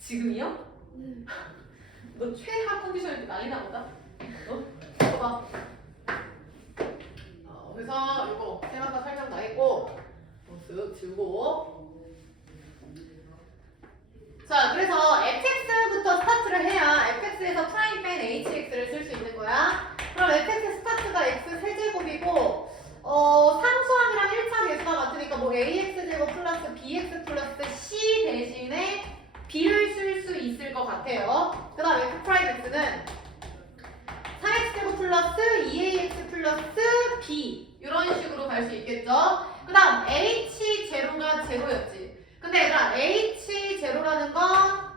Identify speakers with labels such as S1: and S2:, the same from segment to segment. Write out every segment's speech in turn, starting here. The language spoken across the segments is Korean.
S1: 지금이요?
S2: 네.
S1: 너 최하 컨디션일 때 난리 나 보다. 어? 봐봐. 어, 그래서 이거 세마다 살짝 나 있고 쓱 지우고. 자, 그래서 fx부터 스타트를 해야 fx에서 프라임 뺀 hx를 쓸 수 있는 거야. 그럼 fx 스타트가 x 세제곱이고 어, 상수항이랑 1차 계수가 같으니까 뭐 ax 제곱 플러스 bx 플러스 c 대신에 b를 쓸 수 있을 것 같아요. 그 다음 f 프라임 x는 3x 제곱 플러스 2ax 플러스 b 이런 식으로 갈 수 있겠죠. 그 다음 h 제로가 제로였지. 근데 얘들아 h 제로라는 건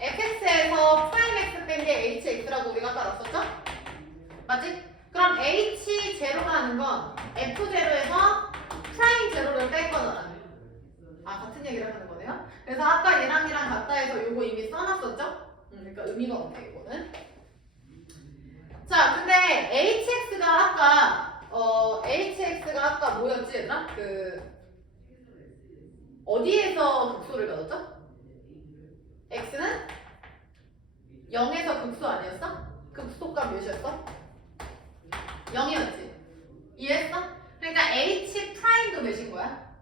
S1: fx에서 프라임 x 뺀 게 hx라고 우리가 아까 났었죠? 맞지? 그럼 h 제로라는 건 f 제로에서 프라임 제로를 뺀 거잖아. 아 같은 얘기를 하는 거 네요. 그래서 아까 얘랑 얘랑 같다 해서 요거 이미 써놨었죠? 음, 그러니까 의미가 없네 이거는. 자 근데 hx가 아까 어 hx가 아까 뭐였지 얘들아? 그 어디에서 극소를 가졌죠? x는 0에서 극소 아니었어? 극소값 몇이었어? 0이었지. 이해했어? 그러니까 h 프라임도 몇인 거야?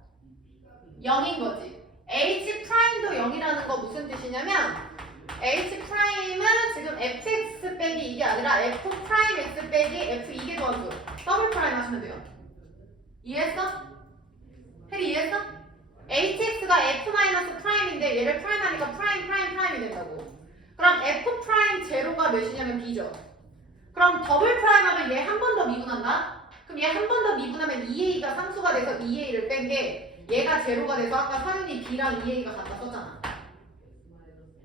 S1: 0인 거지. H 프라임도 0이라는 거 무슨 뜻이냐면 h 프라임은 지금 fx 빼기 이게 아니라 f 프라임 x 빼기 f 이게 더하수 더블 프라임 하시면 돼요. 이해했어? 혜리 이해했어? hx가 f 마이너스 프라임인데 얘를 프라임 하니까 프라임 프라임 프라임이 된다고. 그럼 f 프라임 제로가 몇이냐면 b죠. 그럼 더블 프라임 하면 얘 한 번 더 미분한다? 그럼 얘 한 번 더 미분하면 2a가 상수가 돼서 2a를 뺀게 얘가 제로가 돼서 아까 서윤이 b랑 2a가 같다 썼잖아.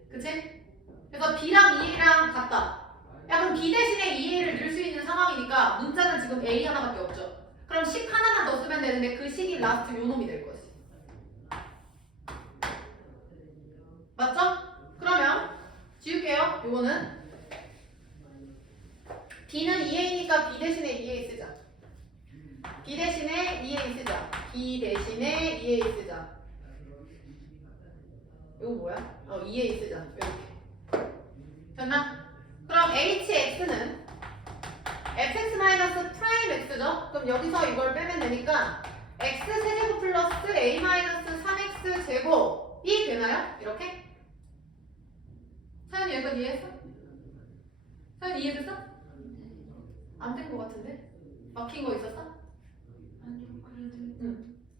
S1: 그치? 그래서 b랑 2a랑 같다. 야 그럼 b 대신에 2a를 넣을 수 있는 상황이니까 문자는 지금 a 하나밖에 없죠. 그럼 식 하나만 더 쓰면 되는데 그 식이 라스트 요 놈이 될 거지. 맞죠? 그러면 지울게요. 요거는 b는 2a니까 b 대신에 2a 쓰자. B 대신에 2a 쓰자. b 대신에 2a 쓰자. 이거 뭐야? 어 2a 쓰자. 이렇게. 됐나? 그럼 hx는 fx 마이너스 프라임 x죠? 그럼 여기서 이걸 빼면 되니까 x 세제곱 플러스 a 마이너스 3x 제곱이 되나요? 이렇게? 사연이 여기까지 이해했어? 사연이 이해됐어? 안된거 같은데? 막힌 거 있었어?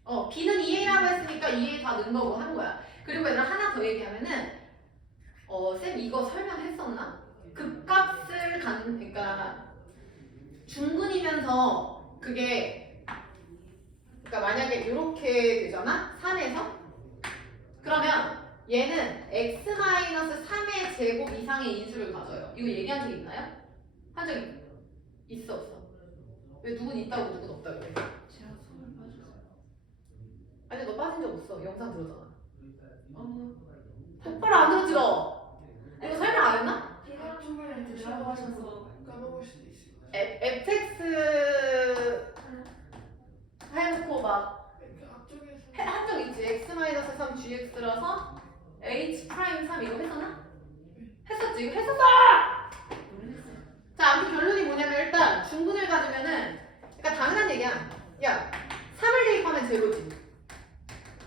S1: 어, b는 2a라고 했으니까 2a 다 넣은 거고 한 거야. 그리고 얘들아 하나 더 얘기하면은 어, 쌤 이거 설명했었나? 극값을 간, 그러니까 중근이면서 그게 그러니까 만약에 이렇게 되잖아? 3에서 그러면 얘는 x-3의 제곱 이상의 인수를 가져요. 이거 얘기한 적 있나요? 한 적 있어 없어? 왜 누군 있다고 누군 없다고 그래? 아니 너 빠진 적 없어. 영상 들었잖아. 어. 똑바로 안 들었지 너? 이거 설명 안 했나?
S2: 제가 정말 드시라고 하셔서
S3: 까먹을 수도 있을 거야.
S1: 에, fx 해놓고 막
S3: 그러니까 앞쪽에서
S1: 한 적 있지. x-3 gx라서 h 프라임 3 이거 했었나? 했었지. 이거 했었어! 자, 아무튼 결론이 뭐냐면 일단 중근을 가지면은 그러니까 당연한 얘기야. 야, 3을 대입하면 제로지.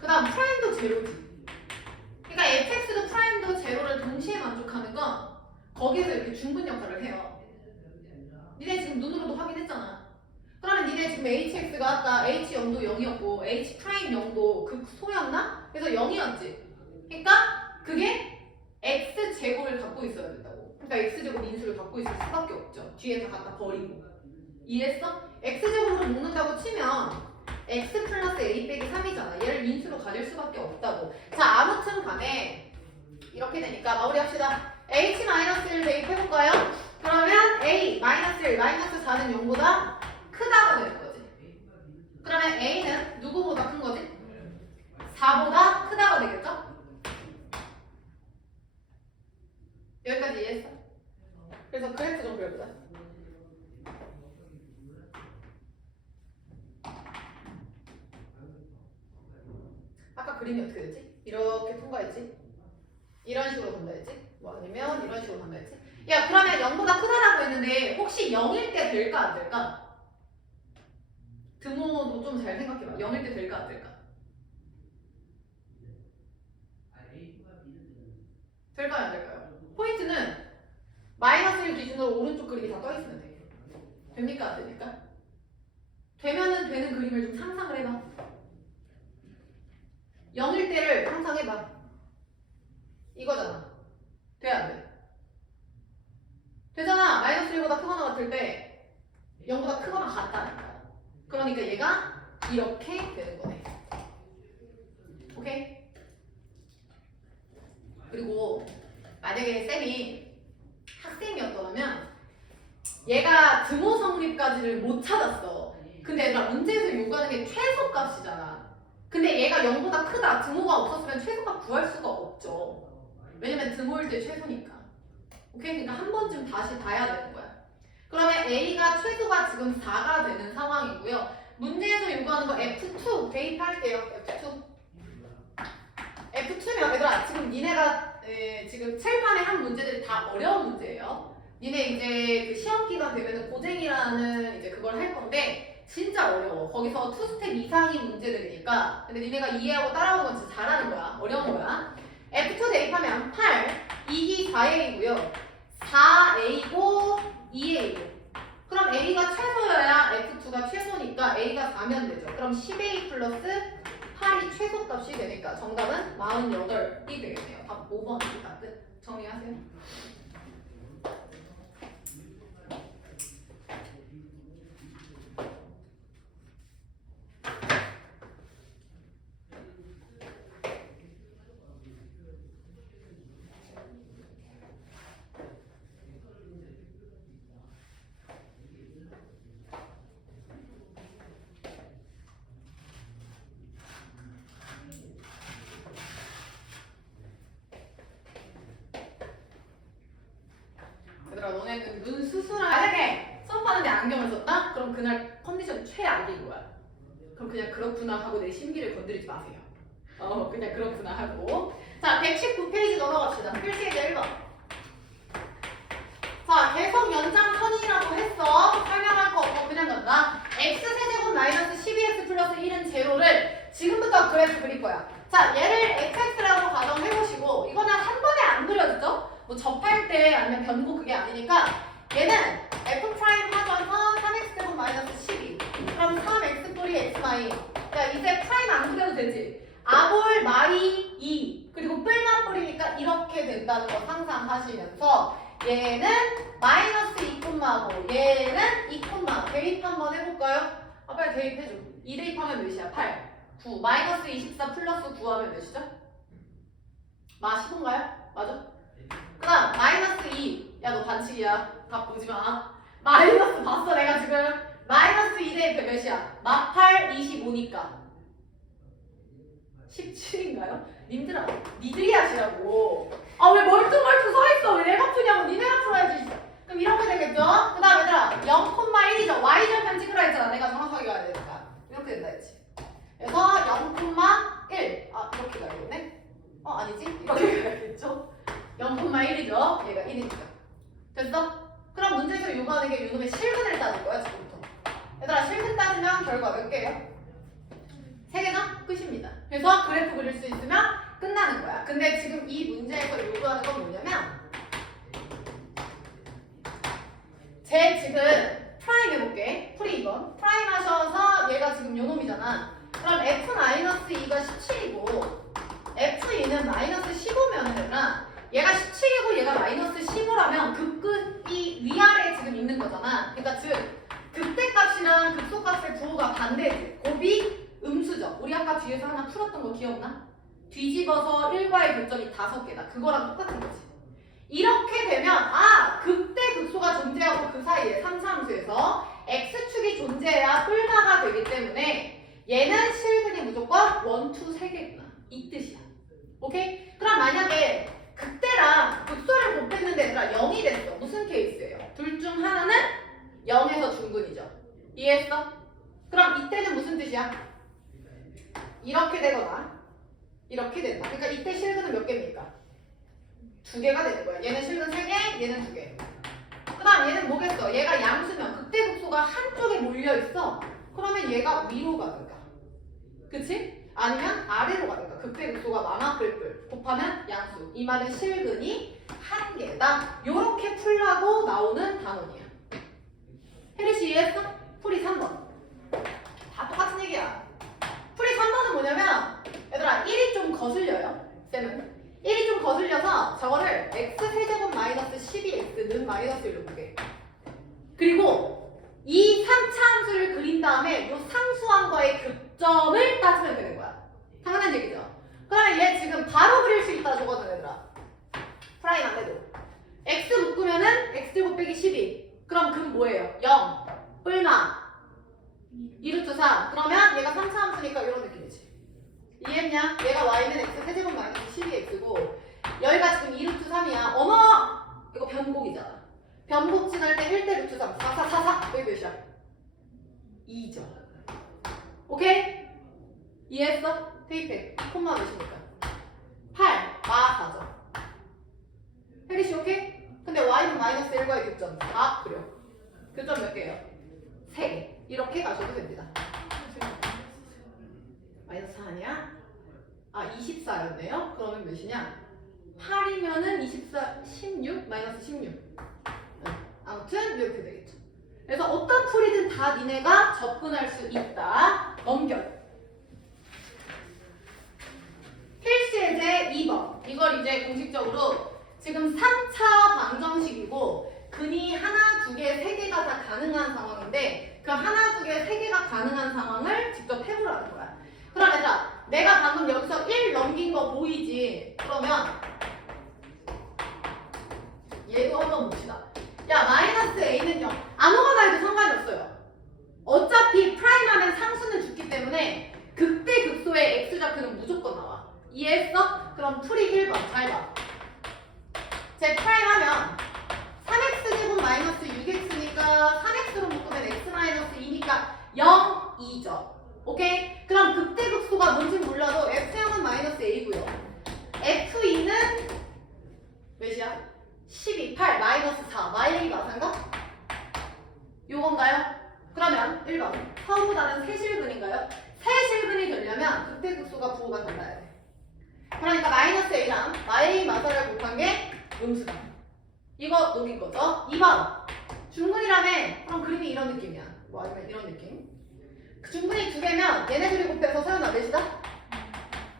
S1: 그 다음 프라임도 제로지. 그러니까 fx도 프라임도 제로를 동시에 만족하는 건 거기에서 이렇게 중근 역할을 해요. 니네 지금 눈으로도 확인했잖아. 그러면 니네 지금 hx가 아까 h 0도 0이었고 h 프라임 0도 극소였나? 그래서 0이었지. 그러니까 그게 x 제곱을 갖고 있어야 된다고. 그러니까 x 제곱 인수를 갖고 있을 수밖에 없죠. 뒤에 다 갖다 버리고. 이해했어? x 제곱으로 묶는다고 치면 x 플러스 a 빼기 3이잖아. 얘를 인수로 가질 수밖에 없다고. 자, 아무튼 간에 이렇게 되니까 마무리합시다. h-1 대입해볼까요? 그러면 a 마이너스 1 마이너스 4는 0보다 크다가 되는 거지. 그러면 a는 누구보다 큰 거지? 4보다 크다가 되겠죠? 여기까지 이해했어? 그래서 그래프 좀 그려보자. 아까 그림이 어떻게 됐지? 이렇게 통과했지? 이런 식으로 간다 했지? 뭐 아니면 이런 식으로 간다 했지? 야 그러면 0보다 크다라고 했는데 혹시 0일 때 될까 안 될까? 드모도 좀 잘 생각해봐 0일 때 될까 안 될까? 될까요 안 될까요? 포인트는 마이너스 1 기준으로 오른쪽 그림이 다 떠있으면 돼 됩니까 안 됩니까? 되면은 되는 그림을 좀 상상을 해봐 0일 때를 상상해봐. 이거잖아. 돼안 돼? 되잖아. 마이너스 1보다 크거나 같을 때 0보다 크거나 같다는 거야 그러니까 얘가 이렇게 되는 거네. 오케이? 그리고 만약에 쌤이 학생이었더라면 얘가 등호 성립까지를 못 찾았어. 근데 얘들아 문제에서 요구하는 게 최소값이잖아 근데 얘가 0보다 크다. 등호가 없었으면 최소값 구할 수가 없죠. 왜냐면 등호일 때 최소니까. 오케이? 그러니까 한 번쯤 다시 봐야 되는 거야. 그러면 A가 최소가 지금 4가 되는 상황이고요. 문제에서 요구하는 거 F2 대입할게요. F2 F2면 얘들아 지금 니네가 에, 지금 칠판에 한 문제들이 다 어려운 문제예요. 니네 이제 그 시험 기간 되면은 고쟁이라는 이제 그걸 할 건데 진짜 어려워. 거기서 투 스텝 이상의 문제들이니까. 근데 니네가 이해하고 따라오는 건 진짜 잘하는 거야. 어려운 거야. F2 대입하면 8, 2기 4A고요. 4A고 2A고. 그럼 A가 최소여야 F2가 최소니까 A가 4면 되죠. 그럼 10A 플러스 8이 최소값이 되니까 정답은 48이 되겠네요. 답 5번입니다. 끝. 정리하세요. 얘들아 너네는 눈 수술할 만약에 수업 하는데 안경을 썼다? 그럼 그날 컨디션 최악인 거야 그럼 그냥 그렇구나 하고 내 심기를 건드리지 마세요. 어 그냥 그렇구나 하고. 자 119페이지 넘어갑시다. 필시에서 1번. 자 계속 연장 선이라고 했어. 설명할 거 없고 그냥 간다. X세제곱 마이너스 12x 플러스 1은 제로를 지금부터 그래프 그릴 거야. 자 얘를 fx라고 가정해보시고 이거는 한 번에 안 그려지죠? 뭐 접할 때 아니면 변고 그게 아니니까 얘는 f 프라임 하전선 3x 제곱 마이너스 12 그럼 3x 뿌리 x 마이 야 이제 프라임 안 그려도 되지 아볼 마이 2 그리고 뿔만 뿌리니까 이렇게 된다는 거 상상하시면서 얘는 마이너스 2콤마고 얘는 2콤마 대입 한번 해볼까요? 아 빨리 대입해줘 2 대입하면 몇이야? 8 9 마이너스 24 플러스 9 하면 몇이죠? 마 15인가요? 맞아? 그 다음 마이너스 2. 야 너 반칙이야. 답 보지 마. 마이너스 봤어 내가 지금. 마이너스 2 대입해 몇이야? 마8 25니까. 17인가요? 님들아 니들이 하시라고. 아 왜 멀뚱멀뚱 서있어? 왜 내가 푸냐고 니네가 풀어야지. 그럼 이렇게 되겠죠? 그 다음 얘들아 0,1이죠. y절편 찍으라 했잖아. 내가 정확하게 가야 되니까. 이렇게 된다 했지. 그래서 0,1. 아 이렇게 가야겠네? 어 아니지? 이렇게 가야겠죠? 0,1이죠. 얘가 1이니까. 됐어? 그럼 문제에서 요구하는 게 요놈의 실근을 따질 거야, 지금부터. 얘들아, 실근 따지면 결과 몇 개예요? 세 개나? 끝입니다. 그래서 그래프 그릴 수 있으면 끝나는 거야. 근데 지금 이 문제에서 요구하는 건 뭐냐면 제 지금 프라임 해볼게. 프리 2번. 프라임 하셔서 얘가 지금 요놈이잖아. 그럼 F-2가 17이고 F2는 마이너스 15면 되나? 얘가 17이고 얘가 마이너스 15라면 극끝이 위아래에 지금 있는 거잖아. 그러니까 즉 극대값이랑 극소값의 부호가 반대지. 곱이 음수죠. 우리 아까 뒤에서 하나 풀었던 거 기억나? 뒤집어서 1과의 교점이 다섯 개다. 그거랑 똑같은 거지. 이렇게 되면 아 극대 극소가 존재하고 그 사이에 삼차함수에서 x축이 존재해야 뿔가가 되기 때문에 얘는 실근이 무조건 원, 투, 세 개구나. 이 뜻이야. 오케이? 그럼 만약에 극대랑 극소를 곱했는데 얘들아 0이 됐어. 무슨 케이스예요? 둘 중 하나는 0에서 중근이죠. 이해했어? 그럼 이때는 무슨 뜻이야? 이렇게 되거나 이렇게 된다. 그러니까 이때 실근은 몇 개입니까? 두 개가 되는 거야. 얘는 실근 세 개, 얘는 두 개. 그다음 얘는 뭐겠어? 얘가 양수면 극대극소가 한쪽에 몰려 있어. 그러면 얘가 위로 가든가. 그치? 아니면 아래로 가든가. 극대 극소가 많아 뿔뿔 곱하면 양수. 이 말은 실근이 한 개다. 요렇게 풀라고 나오는 단원이야. 혜리 씨 이해했어? 풀이 3번. 다 똑같은 얘기야. 풀이 3번은 뭐냐면 얘들아 1이 좀 거슬려요. 쌤은 1이 좀 거슬려서 저거를 x 세제곱 마이너스 12x는 마이너스 1로 보게. 그리고 이 3차 함수를 그린 다음에 요 상수함과의 교점을 따지면 되는 거야. 당연한 얘기죠. 그러면 얘 지금 바로 그릴 수 있다 저거든 얘들아. 프라임 안 돼도. x 묶으면은 x제곱 빼기 12. 그럼 근 뭐예요? 0. 뿔마. 2루트 3. 그러면 얘가 3차 함수니까 이런 느낌이지. 이해했냐? 얘가 y는 x 세제곱 마이너스 12x고 여기가 지금 2루트 3이야. 어머! 이거 변곡이잖아. 변곡 칭할 때 1대 루트 3. 4, 4, 4, 4. 여기 몇이야? 2죠. 오케이? 이해했어? 테이프. 콤마 몇이니까? 8. 마 4죠. 혜리 씨 오케이? 근데 y는 마이너스 1과의 교점. 다 그려. 교점 몇 개예요? 3개. 이렇게 가셔도 됩니다. 마이너스 4 아니야? 아 24였네요? 그러면 몇이냐? 8이면은 24, 16? 마이너스 16 네. 아무튼 이렇게 되겠죠 그래서 어떤 풀이든 다 니네가 접근할 수 있다 넘겨 필수 예제 2번 이걸 이제 공식적으로 지금 3차 방정식이고 근이 하나, 두 개, 세 개가 다 가능한 상황인데 그 하나, 두 개, 세 개가 가능한 상황을 직접 해보라는 거야. 그럼 얘들아, 내가 방금 여기서 1 넘긴 거 보이지? 그러면 얘도 한번 봅시다. 야, 마이너스 a는 0. 아무거나 해도 상관이 없어요. 어차피 프라임 하면 상수는 죽기 때문에 극대 극소의 x좌표는 무조건 나와. 이해했어? 그럼 풀이 1번 잘 봐. 제 프라임 하면 3x 제곱 마이너스 6x니까 3x로 묶으면 x 마이너스 2니까 0, 2죠. 오케이? 그럼 극대극소가 뭔지 몰라도 f0은 마이너스 a고요. f2는 몇이야? 12, 8, 마이너스 4, 마이 마산가? 요건가요? 그러면 1번 서로 다른 세실근인가요? 세실근이 되려면 극대극소가 부호가 달라야 돼. 그러니까 마이너스 a랑 마이 마사를 곱한 게 음수다. 이거 녹인 거죠. 2번 중근이라며 그럼 그림이 이런 느낌이야. 뭐 아니면 이런 느낌. 그 중근이 두 개면 얘네 둘이 곱해서 세워나 몇이다?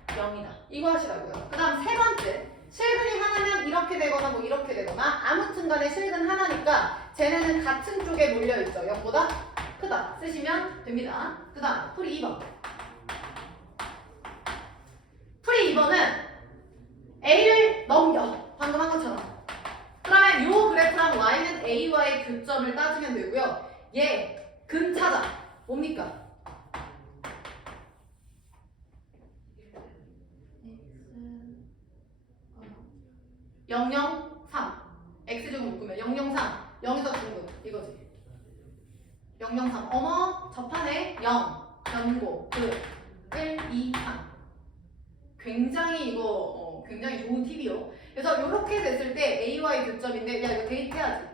S1: 0이다. 이거 하시라고요. 그 다음 세 번째 실근이 하나면 이렇게 되거나 뭐 이렇게 되거나 아무튼 간에 실근 하나니까 쟤네는 같은 쪽에 몰려있죠. 0보다 크다 쓰시면 됩니다. 그 다음 풀이 2번 풀이 2번은 A를 넘겨 방금 한 것처럼 그러면 요 그래프랑 y는 a와의 교점을 따지면 되고요. 얘 근 찾아 뭡니까?
S2: X
S1: 003 x 제곱 묶으면 003 0에서 중근 이거지 003 어머 접하네 0 변고 그 1, 2, 3 굉장히 이거 어, 굉장히 좋은 팁이요 그래서 이렇게 됐을 때 AY 교점인데 야 이거 대입해야지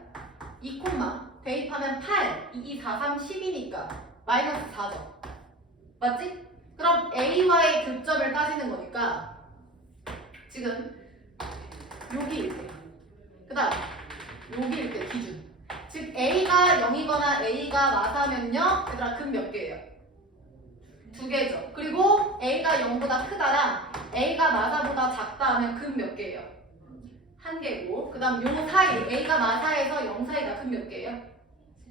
S1: 2 콤마 대입하면 8 2, 2, 4, 3, 10이니까 마이너스 4죠 맞지? 그럼 AY 교점을 따지는 거니까 지금 여기일 때. 그 다음, 여기일 때 기준. 즉, A가 0이거나 A가 마사면요. 얘들아, 근몇 개예요? 두 개죠. 그리고 A가 0보다 크다랑 A가 마사보다 작다 하면 근몇 개예요? 한 개고. 그 다음, 요 사이, A가 마사에서 0 사이가 근몇 개예요?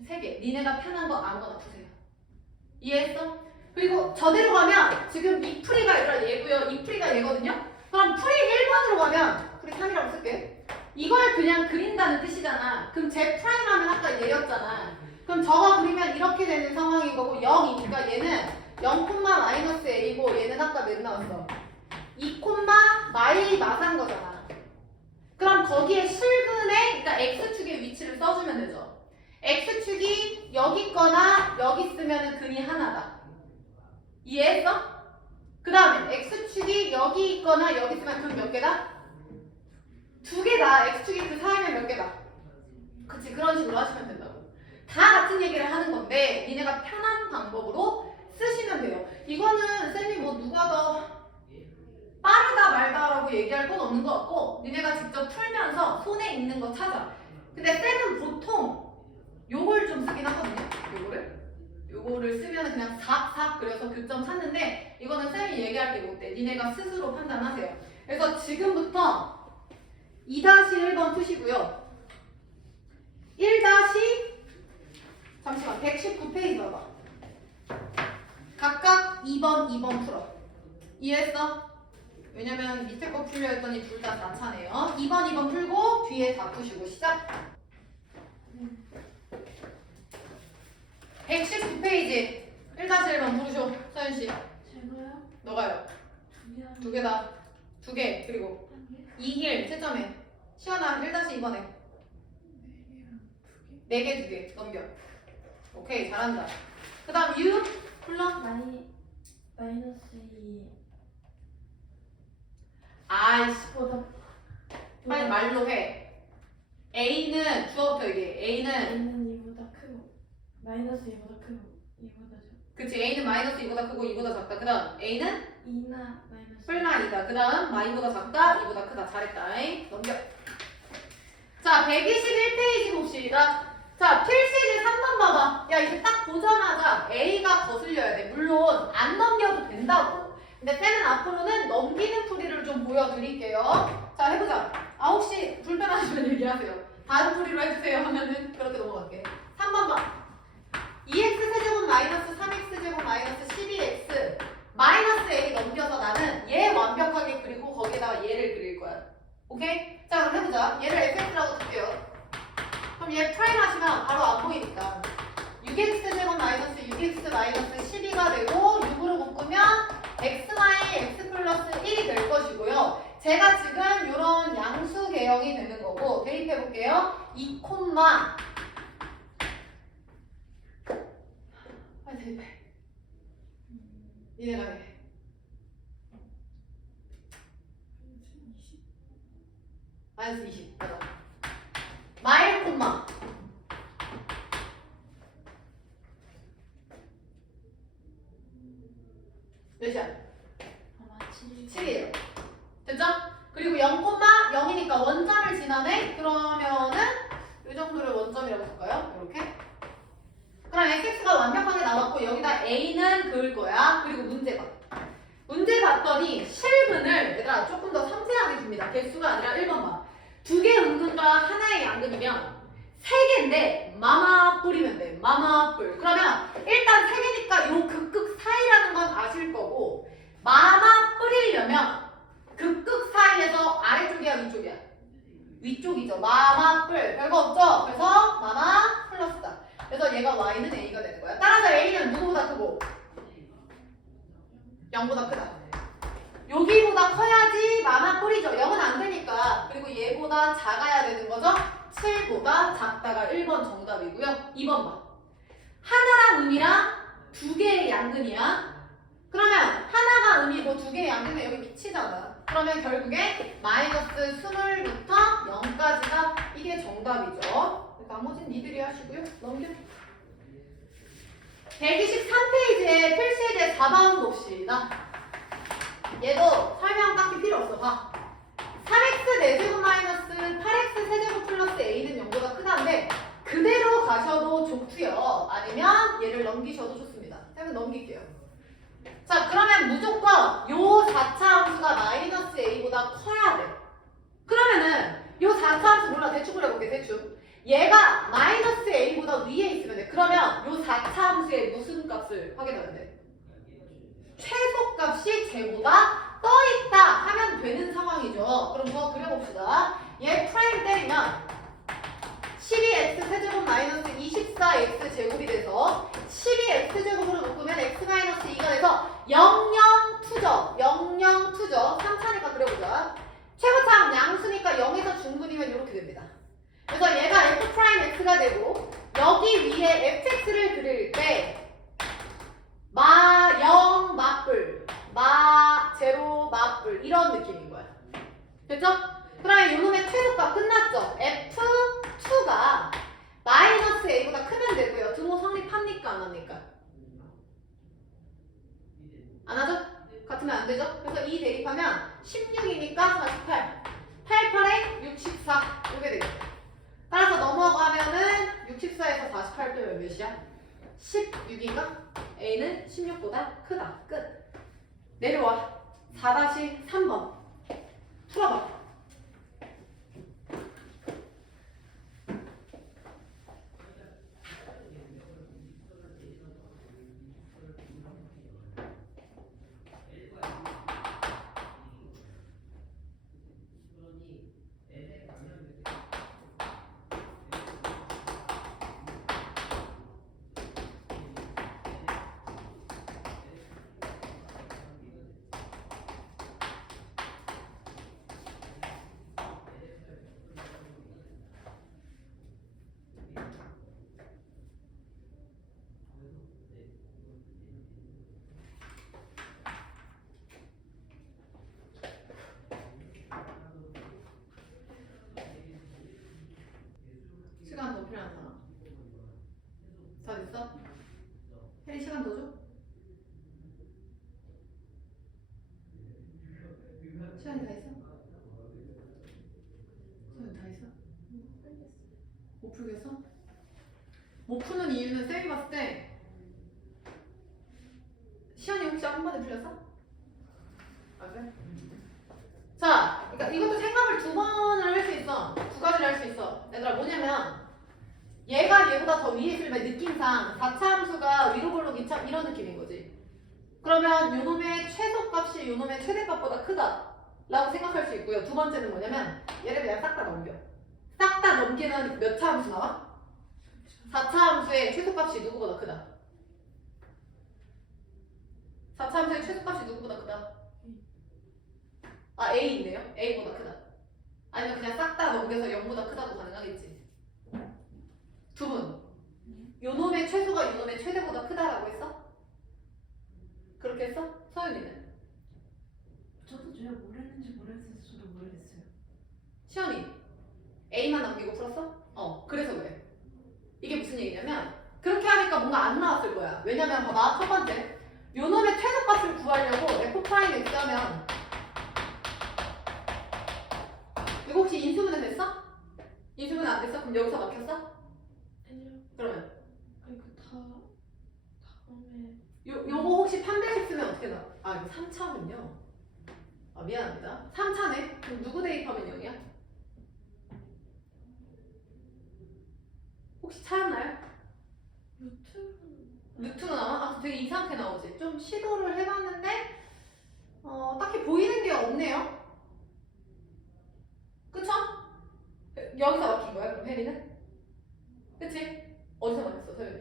S1: 세 개. 니네가 편한 거 아무거나 푸세요. 이해했어? 그리고 저대로 가면 지금 이 풀이가 얘고요. 이 풀이가 얘거든요. 그럼 풀이 1번으로 가면 풀이 3이라고 쓸게. 이걸 그냥 그린다는 뜻이잖아. 그럼 제 프라임 하면 아까 얘였잖아. 그럼 저거 그리면 이렇게 되는 상황인 거고 0이니까 얘는 0 콤마 마이너스 a고 얘는 아까 몇 나왔어? 2 콤마 마이 마산 거잖아. 그럼 거기에 실근에 그러니까 x축의 위치를 써주면 되죠. x축이 여기 있거나 여기 쓰면은 근이 하나다. 이해했어? 그 다음에 x축이 여기 있거나 여기 있으면 근 몇 개다? 두 개다. 그 사이면 몇 개다? 그치 그런 식으로 하시면 된다고. 다 같은 얘기를 하는 건데 니네가 편한 방법으로 쓰시면 돼요. 이거는 쌤이 뭐 누가 더 빠르다 말다라고 얘기할 건 없는 것 같고 니네가 직접 풀면서 손에 있는 거 찾아. 근데 쌤은 보통 요걸 좀 쓰긴 하거든요. 요거를? 요거를 쓰면 그냥 삭삭 그려서 교점 찾는데 이거는 쌤이 얘기할 게 못돼 니네가 스스로 판단하세요. 그래서 지금부터 2-1번 푸시고요. 1- 잠시만 119페이지 봐봐. 각각 2번 2번 풀어. 이해했어? 왜냐면 밑에 거 풀려 했더니 둘 다 4차네요. 2번 2번 풀고 뒤에 다 푸시고 시작. 119페이지. 1-1번 부르쇼 서현씨.
S2: 제가요?
S1: 너가요. 두 개다. 두 개 그리고 2일 채점해 시원한 1-2번에 네개두개 넘겨 오케이 잘한다. 그 다음 U 불러
S2: 마이 마이너스 2
S1: 아이씨.
S2: 보다.
S1: 빨리 말로 해. A는 주어부터 얘기해. A는
S2: A는 2보다 크고 마이너스 2보다 크고 2보다 작
S1: 그치 A는 마이너스 2보다 크고 2보다 작다. 그 다음 A는
S2: 2나 마이너스
S1: 플라 2다. 그 다음 마이보다 작다 2보다 크다. 잘했다. 잉? 넘겨 자 121페이지 봅시다. 자 필시지 3번 봐봐. 야 이거 딱 보자마자 A가 거슬려야 돼. 물론 안 넘겨도 된다고. 근데 쌤은 앞으로는 넘기는 풀이를 좀 보여드릴게요. 자 해보자. 아 혹시 불편하시면 얘기하세요. 다른 풀이로 해주세요. 하면은 그렇게 넘어갈게. 3번 봐. 2x 세제곱 마이너스 3x 제곱 마이너스 12x 마이너스 a 넘겨서 나는 얘 완벽하게 그리고 거기다가 얘를 그릴 거야. 오케이? 자 그럼 해보자. 얘를 fx라고 둘게요. 그럼 얘 프라임 하시면 바로 안 보이니까 6x 제곱 마이너스 6x 마이너스 12가 되고 6으로 묶으면 x 마이 x 플러스 1이 될 것이고요. 제가 지금 이런 양수 개형이 되는 거고 대입해 볼게요. 2 콤마 빨리 대입해. 니네가 해. 마이너스 20 맞아 마일 콤마. 몇이야?
S2: 아마 7
S1: 7이에요. 됐죠? 그리고 0 콤마 0이니까 원점을 지나네? 그러면은 이 정도를 원점이라고 볼까요? 이렇게? 그럼 fx가 완벽하게 나왔고 여기다 a는 그을 거야. 그리고 문제 봐. 문제 봤더니 실근을 얘들아 조금 더 섬세하게 줍니다. 개수가 아니라 1번 봐 두개 은근과 하나의 양근이면 세 개인데 마마 뿔이면 돼 마마 뿔. 그러면 일단 세 개니까 요 극극 사이라는 건 아실 거고 마마 뿔이려면 극극 사이에서 아래쪽이야 위쪽이야? 위쪽이죠. 마마 뿔. 별거 없죠? 그래서 마마 플러스다. 그래서 얘가 y는 a가 되는 거야. 따라서 a는 누구보다 크고? 0보다 크다 여기보다 커야지 마마 뿔이죠. 0은 안 되니까. 그리고 얘보다 작아야 되는 거죠? 7보다 작다가 1번 정답이고요. 2번 봐. 하나랑 음이랑 두 개의 양근이야. 그러면 하나가 음이고 두 개의 양근이 여기 미치잖아. 그러면 결국에 마이너스 20부터 0까지가 이게 정답이죠. 나머지는 니들이 하시고요. 넘겨 123페이지에 필시에 4번 봅시다 얘도 설명 딱히 필요 없어. 봐. 3x 4제곱 마이너스 8x 세제곱 플러스 a는 0보다 크다는데 그대로 가셔도 좋고요. 아니면 얘를 넘기셔도 좋습니다. 쌤은 넘길게요. 자 그러면 무조건 요 4차 함수가 마이너스 a보다 커야 돼. 그러면은 요 4차 함수 몰라. 대충 그려볼게 대충. 얘가 마이너스 a보다 위에 있으면 돼. 그러면 요 4차 함수의 무슨 값을 확인하면 돼 최소값이 쟤보다 떠있다 하면 되는 상황이죠. 그럼 더 그려봅시다. 얘 프라임 때리면 12x 세제곱 마이너스 24x 제곱이 돼서 12x 제곱으로 묶으면 x 마이너스 2가 돼서 00 투죠. 00 투죠. 3차니까 그려보자. 최고참 양수니까 0에서 중분이면 이렇게 됩니다. 그래서 얘가 f 프라임 x가 되고 여기 위에 fx를 그릴 때 마 둘 이런 느낌인 거야. 그죠? 그러면 요놈의 최소가 끝났죠? F2가 마이너스 A보다 크면 되고요. 등호 성립합니까? 안 합니까? 안 하죠? 같으면 안 되죠? 그래서 2 대입하면 16이니까 48. 88에 64. 이게 되죠. 따라서 넘어가면은 64에서 48 빼면 몇이야? 16인가? A는 16보다 크다. 끝. 내려와. 4-3번. 풀어봐. 시간 더 필요한 사람. 다 됐어? 혜리 시간 더 줘? 시간이 다 있어? 시간이 다 있어? 못 풀겠어? 못 푸는 이유는 쌤이 봤을 때 시간이 혹시 한 번에 풀렸어? 아 그래? 자, 그러니까 이것도 생각을 두 번을 할 수 있어. 두 가지를 할 수 있어. 얘들아 뭐냐면 얘가 얘보다 더 위에 있을 때 느낌상 4차 함수가 위로 볼록 이차 이런 느낌인 거지. 그러면 요놈의 최소 값이 요놈의 최대값보다 크다. 라고 생각할 수 있고요. 두 번째는 뭐냐면 얘를 그냥 싹 다 넘겨. 싹 다 넘기는 몇 차 함수 나와? 4차 함수의 최소값이 누구보다 크다. 4차 함수의 최소값이 누구보다 크다. 아 A인데요? A보다 크다. 아니면 그냥 싹 다 넘겨서 0보다 크다도 가능하겠지. 두 분. 요놈의 최소가 요놈의 최대보다 크다라고 했어? 그렇게 했어? 서윤이는?
S2: 뭘 했는지 모르겠어서 저도 모르겠어요.
S1: 시연이 A만 남기고 풀었어? 어 그래서 그래 이게 무슨 얘기냐면 그렇게 하니까 뭔가 안 나왔을 거야 왜냐면 봐봐 첫 번째 요놈의 최소값을 구하려고 F 프라임 X 하면 이거 혹시 인수분해 됐어? 인수분해 안 됐어? 그럼 여기서 막혔어?
S2: 아니요.
S1: 그러면
S2: 아니 그다 다음에
S1: 요, 요거 혹시 판별식 쓰면 어떻게 나? 아 이거 3차군요 아 미안합니다 3차네? 그럼 누구 대입하면 0이야? 혹시 차였나요?
S2: 루트는
S1: 루트가 나와? 아, 되게 이상하게 나오지. 좀 시도를 해봤는데, 어, 딱히 보이는 게 없네요. 그쵸? 여기서 막힌 거야, 그럼 혜리는? 그치? 어디서 막혔어, 서윤이?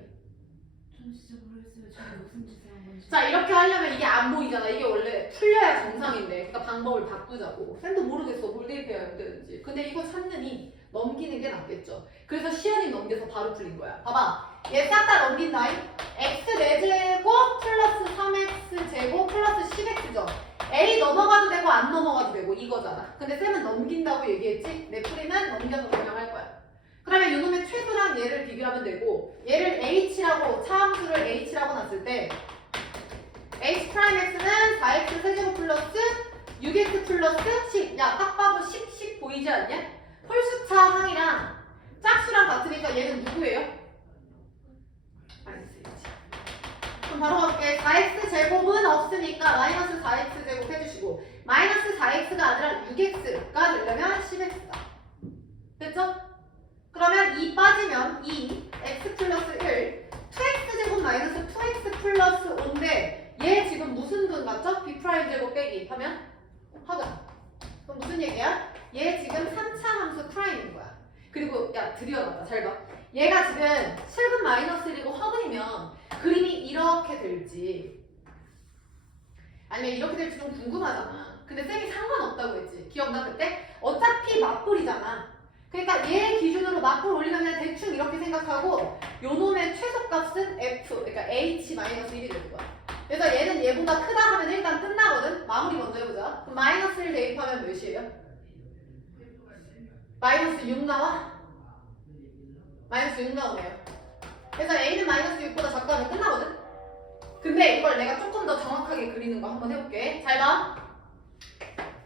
S2: 저는 진짜 모르겠어요. 제가 무슨 짓을 한 건지.
S1: 자, 이렇게 하려면 이게 안 보이잖아. 이게 원래 풀려야 정상인데. 그러니까 방법을 바꾸자고. 쌤도 모르겠어. 뭘 대입해야 되는지. 근데 이거 찾느니 넘기는 게 낫겠죠. 그래서 시연이 넘겨서 바로 풀린 거야. 봐봐. 얘 싹 다 넘긴다잉. x 4제곱 플러스 3x 제곱 플러스 10x죠. a 넘어가도 되고 안 넘어가도 되고 이거잖아. 근데 쌤은 넘긴다고 얘기했지? 내 풀이는 넘겨서 변형할 거야. 그러면 이놈의 최소랑 얘를 비교하면 되고 얘를 h라고 차함수를 h라고 놨을 때 h 프라임 x는 4x 세제곱 플러스 6x 플러스 10. 야, 딱 봐도 10, 10 보이지 않냐? 홀수차 항이랑 짝수랑 같으니까 얘는 누구예요? 그럼 바로 갈게. 4x 제곱은 없으니까 마이너스 4x 제곱 해주시고 마이너스 4x가 아니라 6x가 되려면 10x다. 됐죠? 그러면 2 빠지면 2, x 플러스 1, 2x 제곱 마이너스 2x 플러스 5인데 얘 지금 무슨 근 같죠? b 프라임 제곱 빼기 하면 하자. 그럼 무슨 얘기야? 얘 지금 3차 함수 프라임인 거야. 그리고 야 드디어 나왔다. 잘 봐. 얘가 지금 실근 마이너스 1이고 허근이면 그림이 이렇게 될지 아니면 이렇게 될지 좀 궁금하잖아. 근데 쌤이 상관없다고 했지. 기억나 그때? 어차피 맞불이잖아. 그러니까 얘 기준으로 맞불 올리면 그냥 대충 이렇게 생각하고 요놈의 최소값은 f 그러니까 h-1이 되는 거야. 그래서 얘는 얘보다 크다 하면 일단 끝나거든. 마무리 먼저 해보자. 그럼 마이너스 1 대입하면 몇이에요? 마이너스 6 나와? 마이너스 6 나오네요. 그래서 a는 마이너스 6보다 작다 하면 끝나거든. 근데 이걸 내가 조금 더 정확하게 그리는 거 한번 해볼게. 잘 봐.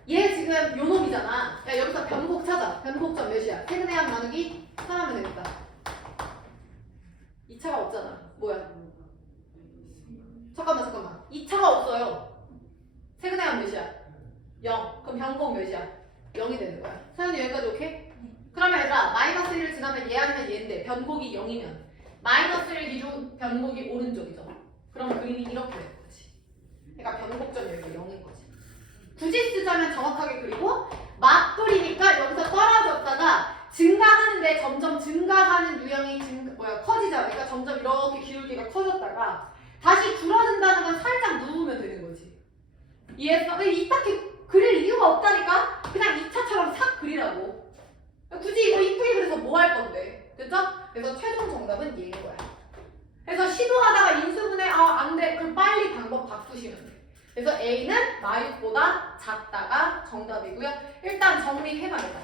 S1: 얘 지금 요 놈이잖아. 야 여기서 변곡 찾아. 변곡점 몇이야? 세근의 합 나누기 3 하면 되겠다. 2차가 없잖아. 뭐야? 첫 잠깐만 잠깐만 2차가 없어요 세근해가 몇이야? 0 그럼 변곡 몇이야? 0이 되는 거야 서현이 여기까지 오케이? 그러면 얘들아 마이너스 1을 지나면 얘 아니면 얘인데 변곡이 0이면 마이너스 1 기준 변곡이 오른쪽이죠 그럼 그림이 이렇게 되는 거지 그러니까 변곡점 여기가 0인 거지 굳이 쓰자면 정확하게 그리고 맞불이니까 여기서 떨어졌다가 증가하는데 점점 증가하는 유형이 증 뭐야 커지잖아. 그러니까 점점 이렇게 기울기가 커졌다가 다시 줄어든다는 건 살짝 누우면 되는 거지. 이해했어? 근데 이 딱히 그릴 이유가 없다니까. 그냥 2차처럼 싹 그리라고. 굳이 이거 이쁘게 그려서 뭐 할 건데, 됐죠? 그래서 최종 정답은 얘인 거야. 그래서 시도하다가 인수분해 아 안 돼. 그럼 빨리 방법 바꾸시면 돼. 그래서 A는 마육보다 작다가 정답이고요. 일단 정리해봐요.